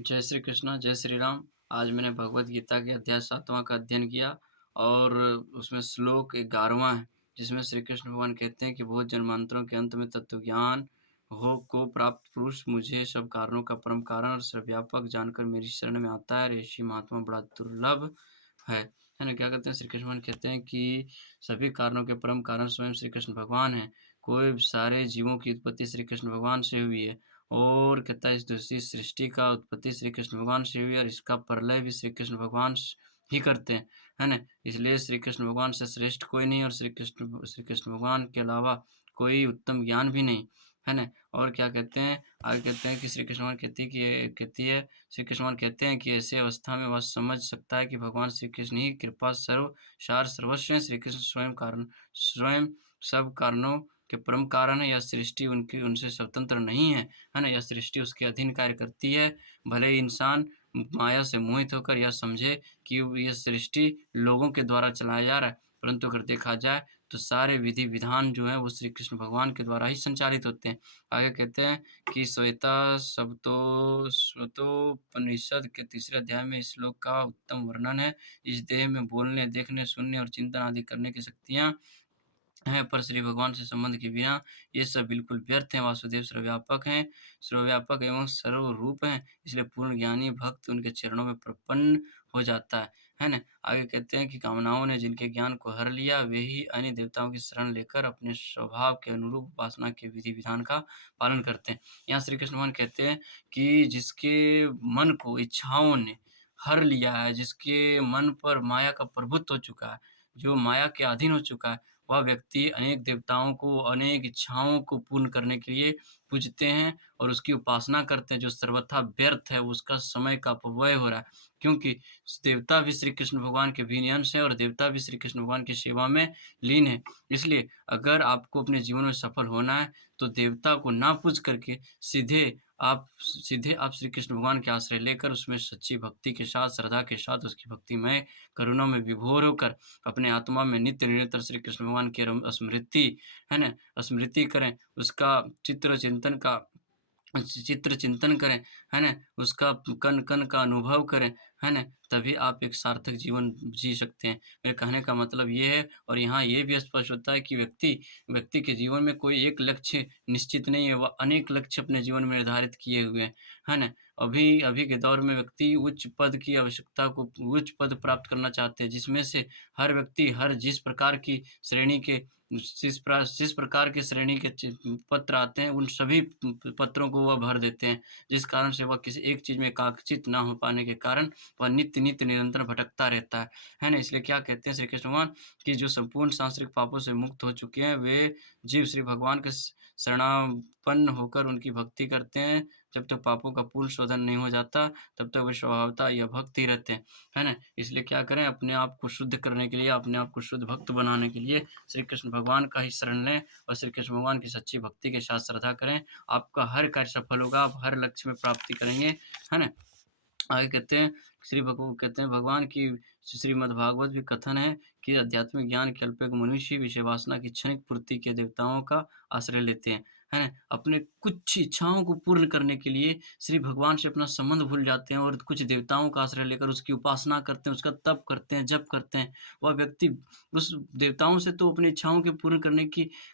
जय श्री कृष्णा, जय श्री राम। आज मैंने भगवद गीता के अध्याय 7वाँ का अध्ययन किया और उसमें श्लोक 11वाँ है, जिसमें श्री कृष्ण भगवान कहते हैं कि बहुत जन्मांतरों के अंत में तत्वज्ञान हो को प्राप्त पुरुष मुझे सब कारणों का परम कारण और सर्वव्यापक जानकर मेरी शरण में आता है और ऐसी महात्मा बड़ा दुर्लभ है ना? क्या कहते हैं श्री कृष्ण भगवान कहते हैं कि सभी कारणों के परम कारण स्वयं श्री कृष्ण भगवान हैं। कोई सारे जीवों की उत्पत्ति श्री कृष्ण भगवान से हुई है। और कहता है इस दूसरी सृष्टि का उत्पत्ति श्री कृष्ण भगवान से हुई और इसका प्रलय भी श्री कृष्ण भगवान ही करते हैं, है ना? इसलिए श्री कृष्ण भगवान से श्रेष्ठ कोई नहीं और श्री कृष्ण भगवान के अलावा कोई उत्तम ज्ञान भी नहीं, है ना? और क्या कहते हैं, आगे कहते हैं कि श्री कृष्ण भगवान श्री कृष्ण भगवान कहते हैं कि ऐसी अवस्था में वह समझ सकता है कि भगवान श्री कृष्ण ही कृपा सर्व सार सर्वस्व हैं। श्री कृष्ण स्वयं सब कारणों के परम कारण है। यह सृष्टि उनकी उनसे स्वतंत्र नहीं है ना? यह सृष्टि उसके अधीन कार्य करती है। भले ही इंसान माया से मोहित होकर यह समझे कि यह सृष्टि लोगों के द्वारा चलाया जा रहा है, परंतु अगर देखा जाए तो सारे विधि-विधान जो हैं वो श्री कृष्ण भगवान के द्वारा ही संचालित होते हैं। आगे कहते हैं कि स्वतोपनिषद के तीसरे अध्याय में इस श्लोक का उत्तम वर्णन है। इस देह में बोलने, देखने, सुनने और चिंतन आदि करने की शक्तियाँ हैं, पर श्री भगवान से संबंध के बिना ये सब बिल्कुल व्यर्थ हैं। वासुदेव सर्वव्यापक एवं सर्वरूप हैं, इसलिए पूर्ण ज्ञानी भक्त उनके चरणों में प्रपन्न हो जाता है ना? आगे कहते हैं कि कामनाओं ने जिनके ज्ञान को हर लिया, वे ही अन्य देवताओं की शरण लेकर अपने स्वभाव के अनुरूप उपासना के विधि-विधान का पालन करते हैं। यहाँ श्री कृष्ण भगवान कहते हैं कि जिसके मन को इच्छाओं ने हर लिया है, जिसके मन पर माया का प्रभुत्व हो चुका है, जो माया के अधीन हो चुका है, वह व्यक्ति अनेक देवताओं को, अनेक इच्छाओं को पूर्ण करने के लिए पूजते हैं और उसकी उपासना करते हैं, जो सर्वथा व्यर्थ है, उसका समय का अपव्यय हो रहा है। क्योंकि देवता भी श्री कृष्ण भगवान के भिन्न अंश हैं और देवता भी श्री कृष्ण भगवान की सेवा में लीन हैं। इसलिए अगर आपको अपने जीवन में सफल होना है, तो देवता को ना पूज करके सीधे आप श्री कृष्ण भगवान के आश्रय लेकर उसमें सच्ची भक्ति के साथ, श्रद्धा के साथ उसकी भक्तिमय करुणा में विभोर होकर अपने आत्मा में नित्य निरंतर श्री कृष्ण भगवान की स्मृति, है ना? स्मृति करें, उसका चित्र चिंतन करें, है ना? उसका कण-कण का अनुभव करें, है ना? तभी आप एक सार्थक जीवन जी सकते हैं। मेरे कहने का मतलब ये है और यहाँ ये भी स्पष्ट होता है कि व्यक्ति के जीवन में कोई एक लक्ष्य निश्चित नहीं है, वह अनेक लक्ष्य अपने जीवन में निर्धारित किए हुए हैं, है ना? अभी अभी के दौर में व्यक्ति उच्च पद प्राप्त करना चाहते हैं, जिसमें से हर व्यक्ति जिस प्रकार की श्रेणी के जिस प्रकार के श्रेणी के पत्र आते हैं, उन सभी पत्रों को वह भर देते हैं, जिस कारण से वह किसी एक चीज़ में एकाग्रचित्त ना हो पाने के कारण वह नित्य-नित्य निरंतर भटकता रहता है ना? इसलिए क्या कहते हैं श्री कृष्ण भगवान कि जो संपूर्ण सांसारिक पापों से मुक्त हो चुके हैं, वे जीव श्री भगवान के शरणापन्न होकर उनकी भक्ति करते हैं। जब तक पापों का पूर्ण शोधन नहीं हो जाता, तब तक वे स्वभावतः यह भक्त ही रहते हैं, है ना? इसलिए क्या करें, अपने आप को शुद्ध करने के लिए, अपने आप को शुद्ध भक्त बनाने के लिए श्री कृष्ण भगवान का ही शरण लें और श्री कृष्ण भगवान की सच्ची भक्ति के साथ श्रद्धा करें। आपका हर कार्य सफल होगा, आप हर लक्ष्य में प्राप्ति करेंगे, है ना? आगे कहते हैं भगवान की श्रीमद्भागवत भी कथन है कि आध्यात्मिक ज्ञान के अल्प एक मनुष्य विषय वासना की क्षणिक पूर्ति के देवताओं का आश्रय लेते हैं, है ना? अपने कुछ इच्छाओं को पूर्ण करने के लिए श्री भगवान से अपना संबंध भूल जाते हैं और कुछ देवताओं का आश्रय लेकर उसकी उपासना करते हैं, उसका तप करते हैं, जप करते हैं। वह व्यक्ति उस देवताओं से तो अपनी इच्छाओं के पूर्ण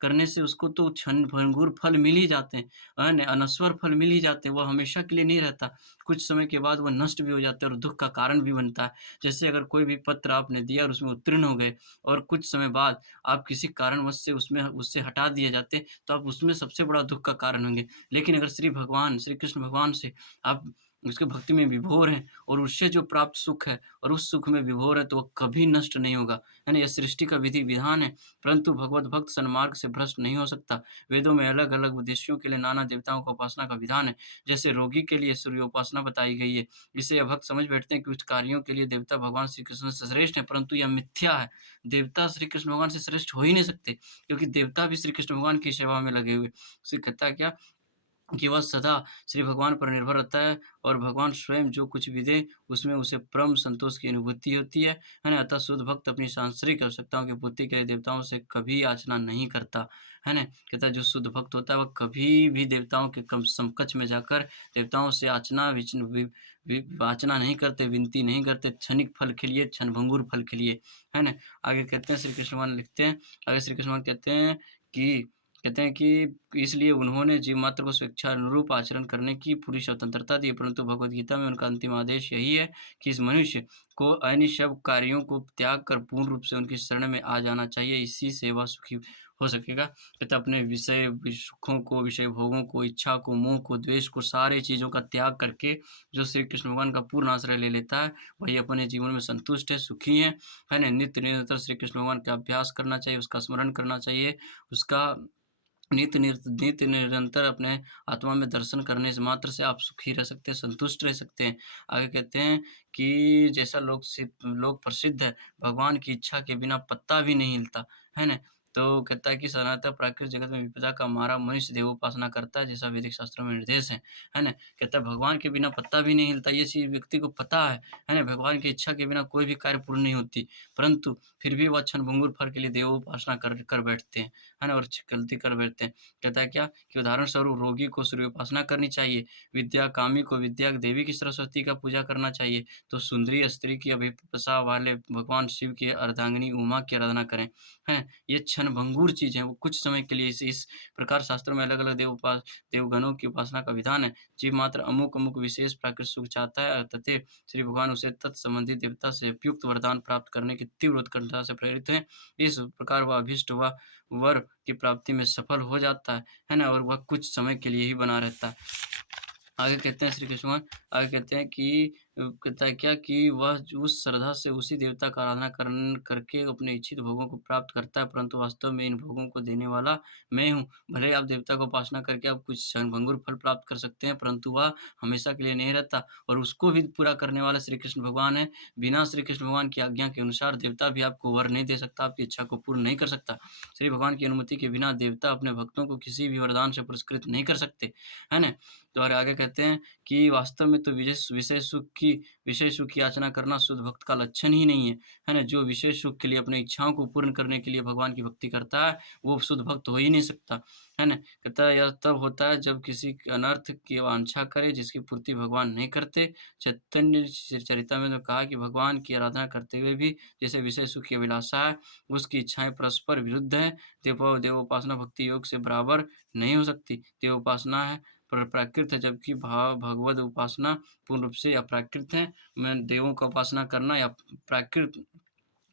करने से उसको तो क्षण भंगुर फल मिल ही जाते हैं, है ना? अनश्वर फल मिल ही जाते हैं, वह हमेशा के लिए नहीं रहता। कुछ समय के बाद वह नष्ट भी हो जाता है और दुःख का कारण भी बनता है। जैसे अगर कोई भी पत्र आपने दिया और उसमें उत्तीर्ण हो गए और कुछ समय बाद आप किसी कारणवश से उससे हटा दिए जाते, तो आप उसमें सबसे बड़ा दुःख का कारण होंगे। लेकिन अगर श्री कृष्ण भगवान से आप उसकी भक्ति में विभोर हैं और उससे जो प्राप्त सुख है और उस सुख में विभोर है, तो वह कभी नष्ट नहीं होगा, है ना? यह सृष्टि का विधि-विधान है, परंतु भगवत भक्त सन्मार्ग से भ्रष्ट नहीं हो सकता। वेदों में अलग-अलग उद्देश्यों के लिए नाना देवताओं का उपासना का विधान है। जैसे रोगी के लिए सूर्योपासना बताई गई है। इससे भक्त समझ बैठते हैं कि कुछ कार्यों के लिए देवता भगवान श्री कृष्ण से श्रेष्ठ हैं, परंतु यह मिथ्या है। देवता श्री कृष्ण भगवान से श्रेष्ठ हो ही नहीं सकते, क्योंकि देवता भी श्री कृष्ण भगवान की सेवा में लगे हुए। श्री कहता है क्या कि वह सदा श्री भगवान पर निर्भर रहता है और भगवान स्वयं जो कुछ भी दें, उसमें उसे परम संतोष की अनुभूति होती है ना? अतः शुद्ध भक्त अपनी सांसारिक आवश्यकताओं की पूर्ति के लिए देवताओं से कभी याचना नहीं करता, है ना? कहता है जो शुद्ध भक्त होता है, वह कभी भी देवताओं के समकक्ष में जाकर देवताओं से याचना विच वि वि याचना नहीं करते, विनती नहीं करते, क्षणिक फल के लिए, क्षणभंगुर फल के लिए, है ना? आगे कहते हैं श्री कृष्ण भगवान लिखते हैं, आगे श्री कृष्ण भगवान कि कहते हैं कि इसलिए उन्होंने जीव मात्र को स्वेच्छानुरूप आचरण करने की पूरी स्वतंत्रता दी, परंतु भगवद गीता में उनका अंतिम आदेश यही है कि इस मनुष्य को अन्य सब कार्यों को त्याग कर पूर्ण रूप से उनकी शरण में आ जाना चाहिए, इसी से वह सुखी हो सकेगा। कहता अपने विषय सुखों को, विषय भोगों को, इच्छा को, मोह को, द्वेष को, सारी चीज़ों का त्याग करके जो श्री कृष्ण भगवान का पूर्ण आश्रय ले लेता है, वही अपने जीवन में संतुष्ट है, सुखी है ना? नित्य निरंतर श्री कृष्ण भगवान का अभ्यास करना चाहिए, उसका स्मरण करना चाहिए, उसका नित्य निरंतर अपने आत्मा में दर्शन करने से मात्र से आप सुखी रह सकते हैं, संतुष्ट रह सकते हैं। आगे कहते हैं कि जैसा लोक प्रसिद्ध है, भगवान की इच्छा के बिना पत्ता भी नहीं हिलता, है ना? तो कहता है कि सनातन प्राकृतिक जगत में विपदा का मारा मनुष्य देवोपासना करता है, जैसा वैदिक शास्त्रों में निर्देश है ना? कहता है भगवान के बिना पत्ता भी नहीं हिलता, ये चीज़ व्यक्ति को पता है ना? भगवान की इच्छा के बिना कोई भी कार्य पूर्ण नहीं होती, परंतु फिर भी वह क्षणभंगुर फल के लिए देवोपासना कर कर बैठते हैं। है ना? और गलती कर बैठते हैं। कहता है क्या कि उदाहरण स्वरूप रोगी को सूर्योपासना करनी चाहिए, विद्याकामी को विद्या देवी की सरस्वती का पूजा करना चाहिए, तो सुंदरी स्त्री की अभिप्सा वाले भगवान शिव की अर्धांगिनी उमा की आराधना करें। हैं? ये क्षणभंगुर चीज़ है, वो कुछ समय के लिए इस प्रकार शास्त्रों में अलग-अलग देवगणों की उपासना का विधान है। जीव मात्र अमुक-अमुक विशेष प्राकृतिक सुख चाहता है अतः श्री भगवान उसे तत्संबंधित देवता से उपयुक्त वरदान प्राप्त करने की तीव्र उत्कंठा से प्रेरित हैं। इस प्रकार वह अभीष्ट वर की प्राप्ति में सफल हो जाता है ना? और वह कुछ समय के लिए ही बना रहता है। आगे कहते हैं श्री कृष्ण भगवान आगे कहते हैं कि कहता है क्या कि वह उस श्रद्धा से उसी देवता का आराधना करके अपने इच्छित भोगों को प्राप्त करता है, परंतु वास्तव में इन भोगों को देने वाला मैं हूँ। भले ही आप देवता को उपासना करके आप कुछ क्षणभंगुर फल प्राप्त कर सकते हैं, परंतु वह हमेशा के लिए नहीं रहता और उसको भी पूरा करने वाला श्री कृष्ण भगवान है। बिना श्री कृष्ण भगवान की आज्ञा के अनुसार देवता भी आपको वर नहीं दे सकता, आपकी इच्छा को पूर्ण नहीं कर सकता। श्री भगवान की अनुमति के बिना देवता अपने भक्तों को किसी भी वरदान से पुरस्कृत नहीं कर सकते, है ना? तो और आगे कहते हैं कि वास्तव में तो विषय सुख की याचना करना शुद्ध भक्त का लक्षण ही नहीं है ना? जो विषय सुख के लिए अपनी इच्छाओं को पूर्ण करने के लिए भगवान की भक्ति करता है, वो शुद्ध भक्त हो ही नहीं सकता, है ना? कहता है यह तब होता है जब किसी अनर्थ की वांछा करे जिसकी पूर्ति भगवान नहीं करते। चैतन्य चरितामृत में कहा कि भगवान की आराधना करते हुए भी जैसे विषय सुख की अभिलाषा है, उसकी इच्छाएँ परस्पर विरुद्ध हैं। देवोपासना भक्ति योग से बराबर नहीं हो सकती। देवोपासना है प्राकृत है जबकि भगवद उपासना पूर्ण रूप से अप्राकृत है। मैं देवों का उपासना करना या प्राकृत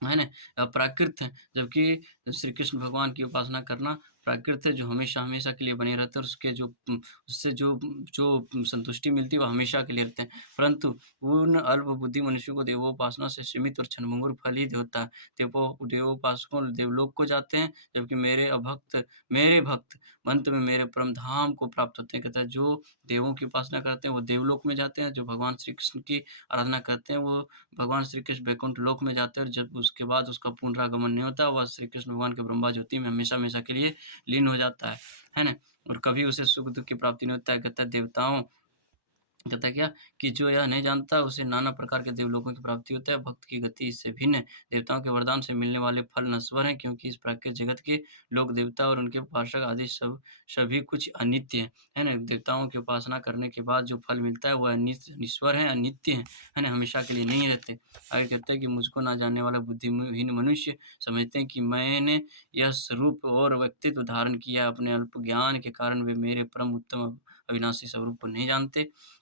है ना? प्राकृत है, जबकि श्री कृष्ण भगवान की उपासना करना प्राकृत है, जो हमेशा-हमेशा के लिए बने रहते हैं और उसके उससे जो संतुष्टि मिलती है, वो हमेशा के लिए रहते हैं। परंतु उन अल्पबुद्धि मनुष्यों को देवोपासना से सीमित और क्षणभंगुर फल ही होता है। देवोपासकों देवलोक को जाते हैं, जबकि मेरे भक्त अंत में मेरे परम धाम को प्राप्त होते हैं। कहता है, जो देवों की उपासना करते हैं, वो देवलोक में जाते हैं, जो भगवान श्री कृष्ण की आराधना करते हैं, वो भगवान श्री कृष्ण वैकुंठ लोक में जाते हैं और जब उसके बाद उसका पुनरागमन नहीं होता, वह श्री कृष्ण भगवान के ब्रह्मा ज्योति में हमेशा-हमेशा के लिए लीन हो जाता है ना? और कभी उसे सुख-दुःख की प्राप्ति नहीं होता है। कहता है देवताओं कहता है क्या कि जो यह नहीं जानता उसे नाना प्रकार के देवलोकों की प्राप्ति होता है। भक्त की गति इससे भिन्न है। देवताओं के वरदान से मिलने वाले फल नश्वर हैं क्योंकि इस प्राकृतिक जगत के लोग देवता और उनके उपासक आदि सभी कुछ अनित्य हैं। है ना? देवताओं की उपासना करने के बाद जो फल मिलता है वह नश्वर है, अनित्य है ना? हमेशा के लिए नहीं रहते। आगे कहता है कि मुझको ना जानने वाला बुद्धिहीन मनुष्य समझते हैं कि मैंने यह स्वरूप और व्यक्तित्व धारण किया। अपने अल्प ज्ञान के कारण वे मेरे परम उत्तम अविनाशी स्वरूप को नहीं जानते।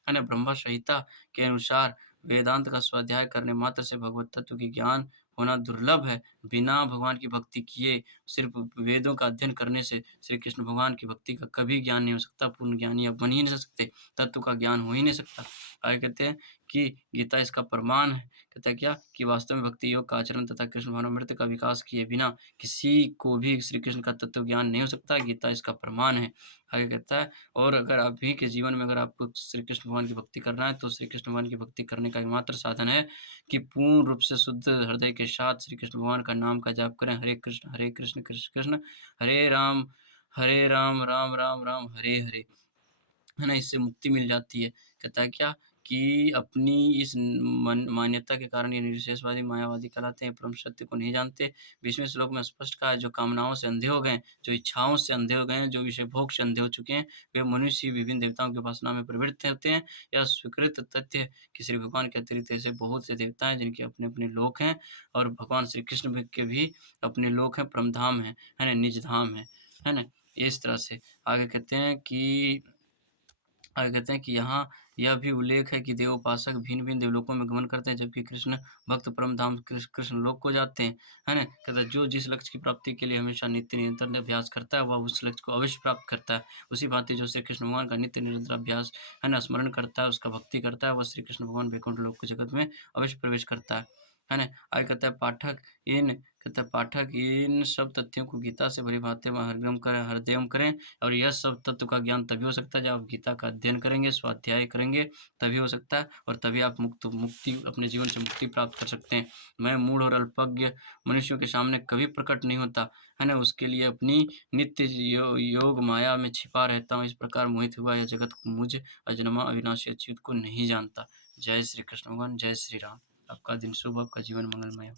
है ना? ब्रह्म संहिता के अनुसार वेदांत का स्वाध्याय करने मात्र से भगवत तत्व की ज्ञान होना दुर्लभ है। बिना भगवान की भक्ति किए सिर्फ़ वेदों का अध्ययन करने से श्री कृष्ण भगवान की भक्ति का कभी ज्ञान नहीं हो सकता। पूर्ण ज्ञानी आप बन ही नहीं सकते, तत्व का ज्ञान हो ही नहीं सकता। आगे कहते हैं कि गीता इसका प्रमाण है। कहता है क्या कि वास्तव में भक्ति योग का आचरण तथा कृष्ण भावनामृत का विकास किए बिना किसी को भी श्री कृष्ण का तत्व ज्ञान नहीं हो सकता। गीता इसका प्रमाण है। आगे कहता है और अगर अभी के जीवन में अगर आपको श्री कृष्ण भगवान की भक्ति करना है, तो श्री कृष्ण भगवान की भक्ति करने का एकमात्र साधन है कि पूर्ण रूप से शुद्ध हृदय के साथ श्री कृष्ण भगवान का नाम का जाप करें। हरे कृष्ण, कृष्ण कृष्ण, हरे राम, राम राम, हरे हरे। है ना? इससे मुक्ति मिल जाती है। कहता है क्या कि अपनी इस मन मान्यता के कारण ये निर्विशेषवादी, मायावादी कहलाते हैं, परम सत्य को नहीं जानते। 20वें श्लोक में स्पष्ट कहा है, जो कामनाओं से अंधे हो गए हैं, जो इच्छाओं से अंधे हो गए हैं, जो विषय भोग से अंधे हो चुके हैं, वे मनुष्य ही विभिन्न देवताओं की उपासना में प्रवृत्त होते हैं। यह स्वीकृत तथ्य है कि श्री भगवान के अतिरिक्त ऐसे बहुत से देवता हैं, जिनके अपने-अपने लोक हैं और भगवान श्री कृष्ण भी के भी अपने लोक हैं, परम धाम हैं, है ना? निज धाम हैं, है ना? इस तरह से आगे कहते हैं कि आगे कहते हैं कि यहाँ यह भी उल्लेख है कि देवोपासक भिन्न-भिन्न देवलोकों में गमन करते हैं, जबकि कृष्ण भक्त परम धाम कृष्ण लोक को जाते हैं, है ना? कहता है जो जिस लक्ष्य की प्राप्ति के लिए हमेशा नित्य निरंतर अभ्यास करता है, वह उस लक्ष्य को अवश्य प्राप्त करता है। उसी भांति जो श्री कृष्ण भगवान का नित्य निरंतर अभ्यास, है ना, स्मरण करता है, उसका भक्ति करता है, वह श्री कृष्ण भगवान वैकुंठ लोक के जगत में अवश्य प्रवेश करता है ना? आगे कहता है पाठक इन सब तथ्यों को गीता से भली-भाँति हृदयंगम करें और यह सब तत्व का ज्ञान तभी हो सकता है जब आप गीता का अध्ययन करेंगे, स्वाध्याय करेंगे, तभी हो सकता है और तभी आप मुक्ति अपने जीवन से मुक्ति प्राप्त कर सकते हैं। मैं मूढ़ और अल्पज्ञ मनुष्यों के सामने कभी प्रकट नहीं होता, है ना? उसके लिए अपनी नित्य योग माया में छिपा रहता हूँ। इस प्रकार मोहित हुआ यह जगत मुझ अजन्मा अविनाशी अच्युत को नहीं जानता। जय श्री कृष्ण भगवान, जय श्री राम। आपका दिन शुभ हो, आपका जीवन मंगलमय हो।